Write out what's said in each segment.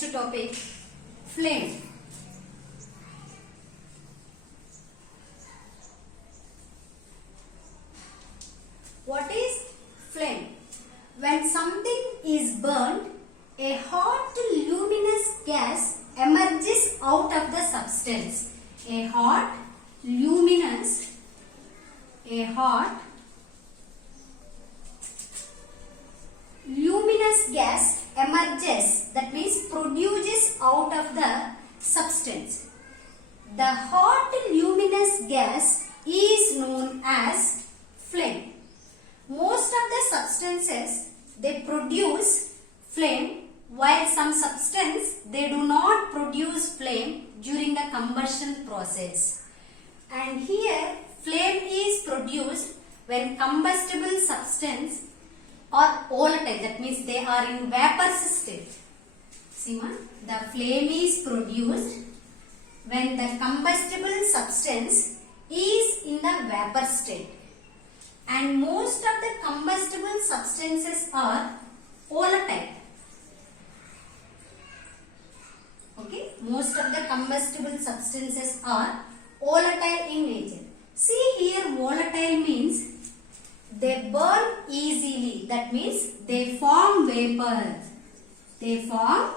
next topic, flame. What is flame? When something is burned, a hot luminous gas emerges out of the substance. A hot luminous gas emerges, that means produces out of the substance. The hot luminous gas is known as flame. Most of the substances, they produce flame, while some substance they do not produce flame during the combustion process. And here flame is produced when combustible substance are volatile, that means they are in vapor state. See ma, the flame is produced when the combustible substance is in the vapor state. And most of the combustible substances are volatile. Okay, most of the combustible substances are volatile in nature. See here, volatile means they burn easily, that means they form vapors. They form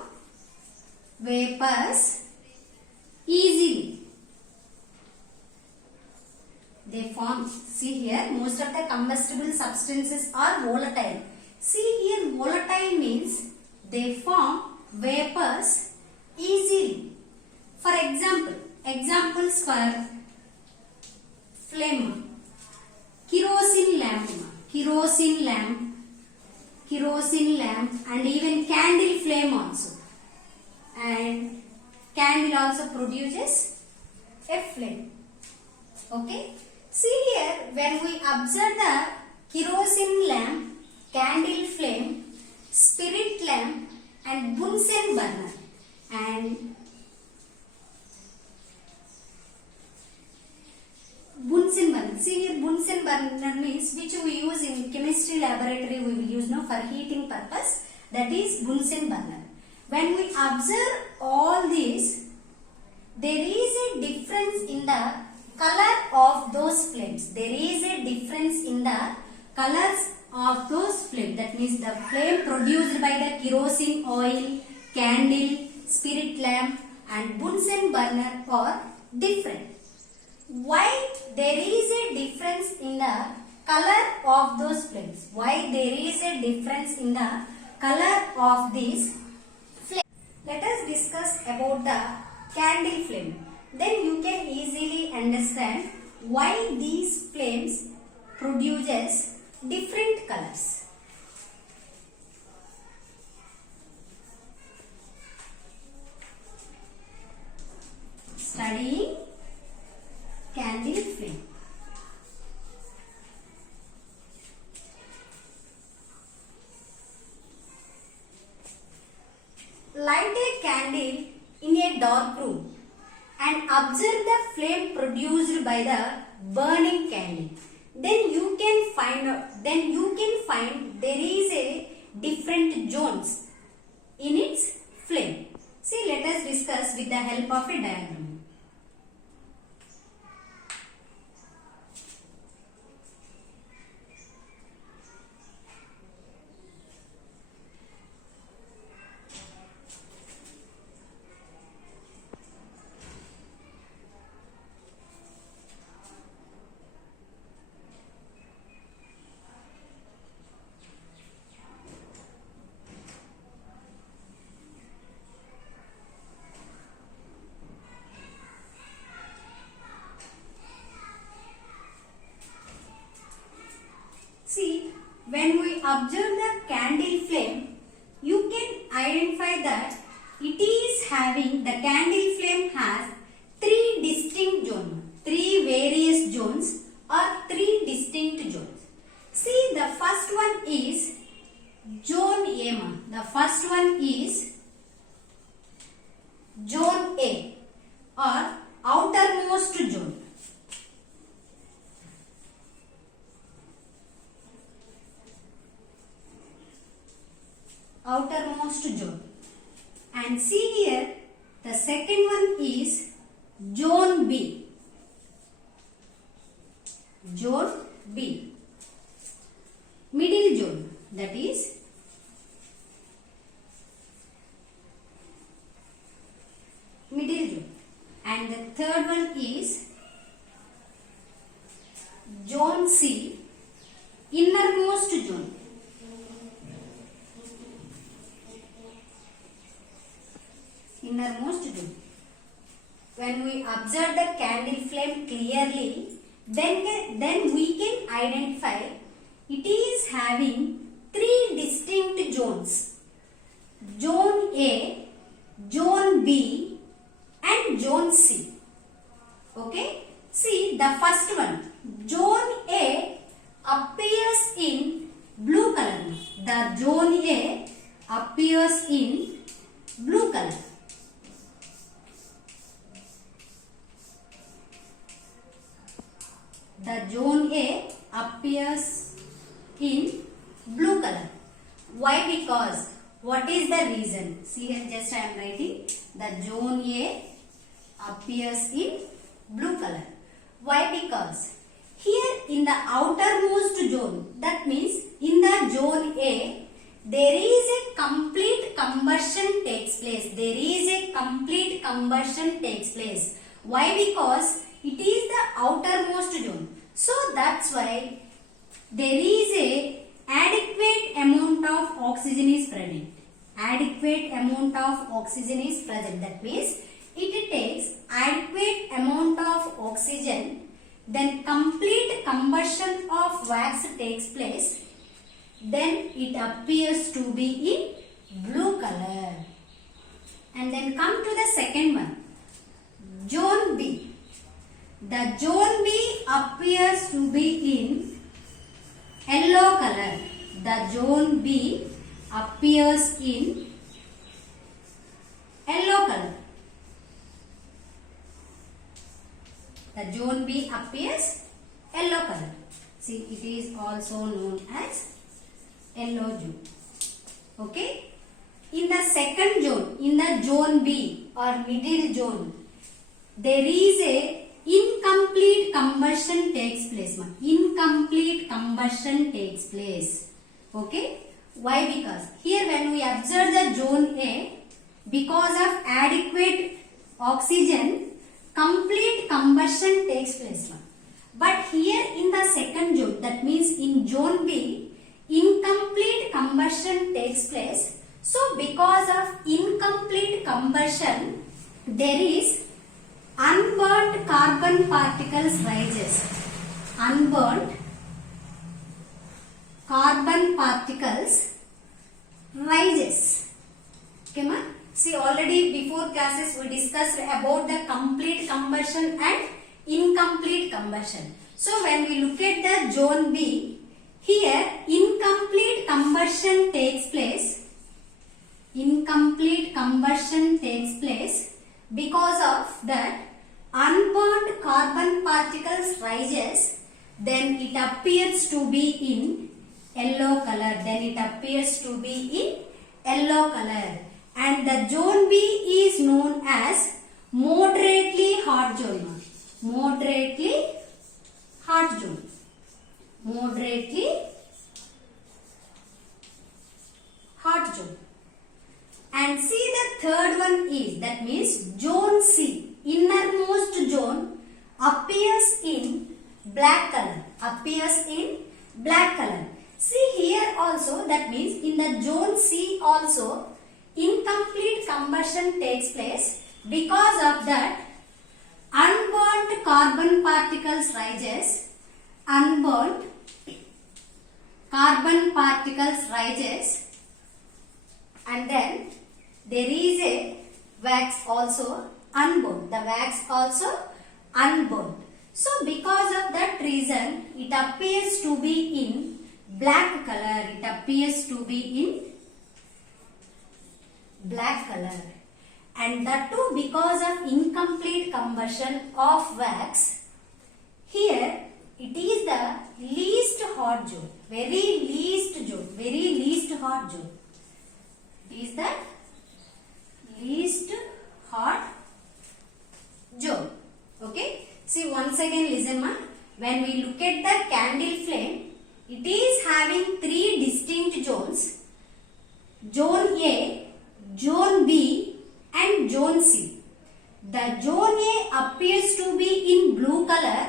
vapors easily. They form, see here, most of the combustible substances are volatile. See here, volatile means they form vapors easily. For example, examples for flame: kerosene lamp, and even candle flame also. And candle also produces a flame. Okay. See here, when we observe the kerosene lamp, candle flame, spirit lamp, and Bunsen burner. And Bunsen burner. See here, Bunsen burner means which we use in chemistry laboratory. We will use now for heating purpose. That is Bunsen burner. When we observe all these, there is a difference in the color of those flames. There is a difference in the colors of those flames. That means the flame produced by the kerosene oil, candle, spirit lamp, and Bunsen burner are different. Why there is a difference in the color of those flames? Why there is a difference in the color of these flames? Let us discuss about the candle flame. Then you can easily understand why these flames produces different colors. Studying candle flame. Light a candle in a dark room and observe the flame produced by the burning candle. Then you can find there is a different zones in its flame. See, let us discuss with the help of a diagram. See, when we observe the candle flame, you can identify that the candle flame has three distinct zones, three various zones or three distinct zones. See, the first one is zone A. The first one is zone A or outermost zone. outermost zone. And see here, the second one is zone B. Zone B. Middle zone, that is middle zone. And the third one is zone C, innermost zone. Innermost zone. When we observe the candle flame clearly, then we can identify it is having three distinct zones. Zone A, zone B and zone C. Okay? See the first one. Zone A appears in blue color. The zone A appears in blue color. The zone A appears in blue color. Why? Because what is the reason? See here, just I am writing. The zone A appears in blue color. Why? Because here in the outermost zone, that means in the zone A, there is a complete combustion takes place. There is a complete combustion takes place. Why? Because it is the outermost zone. So that's why there is a adequate amount of oxygen is present. Adequate amount of oxygen is present. That means it takes adequate amount of oxygen, then complete combustion of wax takes place, then it appears to be in blue color. And then come to the second one, zone B. The zone B appears to be in yellow color. The zone B appears in yellow color. The zone B appears yellow color. See, it is also known as yellow zone. Okay? In the second zone, in the zone B or middle zone, there is a incomplete combustion takes place. Incomplete combustion takes place. Okay? Why? Because here when we observe the zone A, because of adequate oxygen, complete combustion takes place. But here in the second zone, that means in zone B, incomplete combustion takes place. So because of incomplete combustion, there is unburnt carbon particles rises. Unburnt carbon particles rises. Okay, ma? See, already before classes we discussed about the complete combustion and incomplete combustion. So when we look at the zone B, here incomplete combustion takes place. Incomplete combustion takes place. Because of that, unburnt carbon particles rises, then it appears to be in yellow color. Then it appears to be in yellow color. And the zone B is known as moderately hot zone. Moderately hot zone. Moderately hot zone. And see the third one is, that means zone C, innermost zone, appears in black color. Appears in black color. See here also, that means in the zone C also, incomplete combustion takes place. Because of that, unburnt carbon particles rises. Unburnt carbon particles rises. And then there is a wax also unburnt. The wax also unburnt. So because of that reason, it appears to be in black color. It appears to be in black color. And that too because of incomplete combustion of wax. Here it is the least hot zone. Very least zone. Very least hot zone. Is that when we look at the candle flame, it is having three distinct zones. Zone A, Zone B and Zone C. The Zone A appears to be in blue color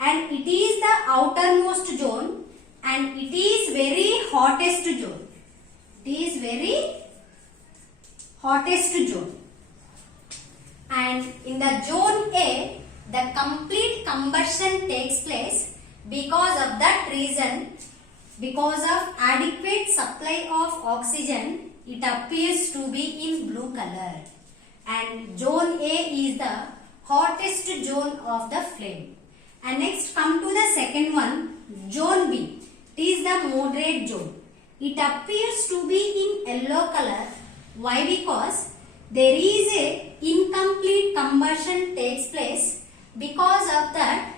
and it is the outermost zone and it is very hottest zone. It is very hottest zone. And in the Zone A, the complete combustion takes place because of that reason. Because of adequate supply of oxygen, it appears to be in blue color. And Zone A is the hottest zone of the flame. And next come to the second one, Zone B. It is the moderate zone. It appears to be in yellow color. Why? Because there is a incomplete combustion takes place. Because of that,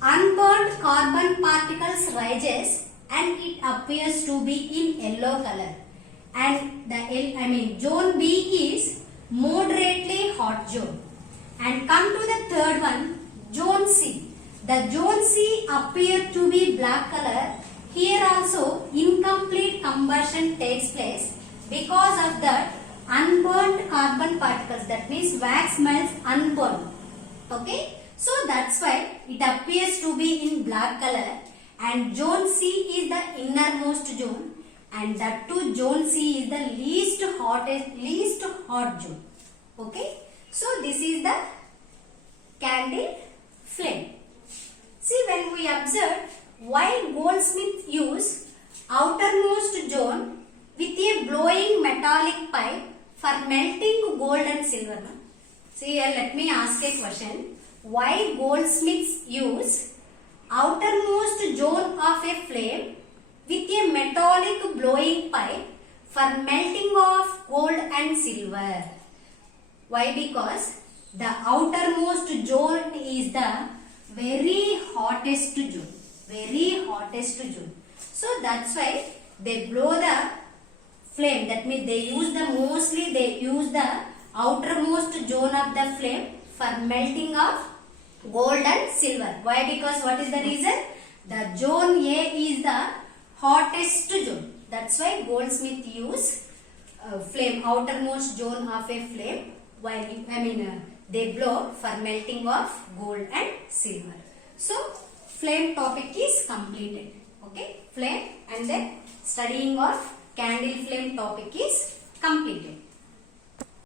unburned carbon particles rises and it appears to be in yellow color. And the Zone B is moderately hot zone. And come to the third one, Zone C. The Zone C appear to be black color. Here also incomplete combustion takes place. Because of that, unburned carbon particles, that means wax melts unburned. Okay, so that's why it appears to be in black color. And Zone C is the innermost zone, and that too Zone C is the least hot zone. Okay, so this is the candle flame. See, when we observe why goldsmith use outermost zone with a blowing metallic pipe for melting gold and silver. No? See here, let me ask a question. Why goldsmiths use outermost zone of a flame with a metallic blowing pipe for melting of gold and silver? Why? Because the outermost zone is the very hottest zone. Very hottest zone. So that's why they blow the flame. That means they use the outermost zone of the flame for melting of gold and silver. Why? Because what is the reason? The Zone A is the hottest zone. That's why goldsmith use flame, outermost zone of a flame, while they blow for melting of gold and silver. So flame topic is completed. Okay, flame and then studying of candle flame topic is completed.